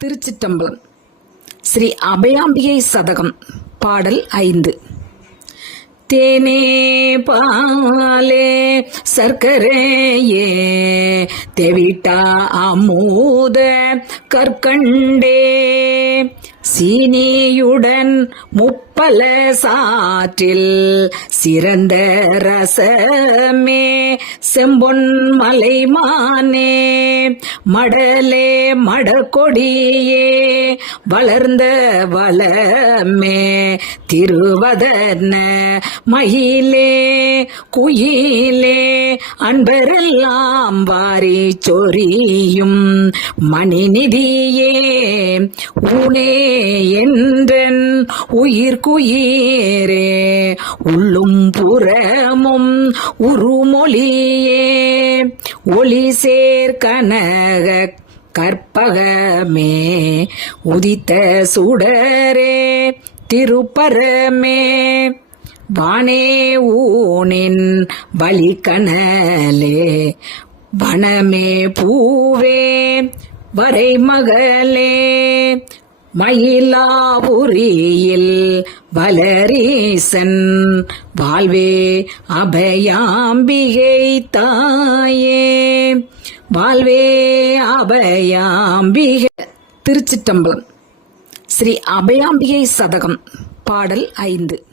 திருச்சிட்டம்பலம் ஸ்ரீ அபயாம்பிகை சதகம் பாடல் ஐந்து. தேனே பாலே சர்க்கரையே தெவிட்டா அமூத கற்கண்டே. சீனியுடன் முப்பல சாற்றில் சிறந்த ரசமே செம்பொன் மலைமானே. மடலே மடக்கொடியே வளர்ந்த வளமே திருவதன மயிலே குயிலே அன்பரெல்லாம் வாரி சொரியும் மணிநிதியே ஊனே என்றன் உயிர் குயிரே உள்ளும் புறமும் உருமொழியே. ஒளி சேர்க்கனக கற்பகமே. உதித்த சுடரே திருப்பரமே. வானே ஊனின் வலிக்கணலே வனமே பூவே வரை மகளே. மயிலாபுரியில் வலரீசன் வாழ்வே அபயாம்பிகை தாயே. வாழ்வே அபயாம்பிகை. திருச்சிட்டம்பலம் ஸ்ரீ அபயாம்பிகை சதகம் பாடல் ஐந்து.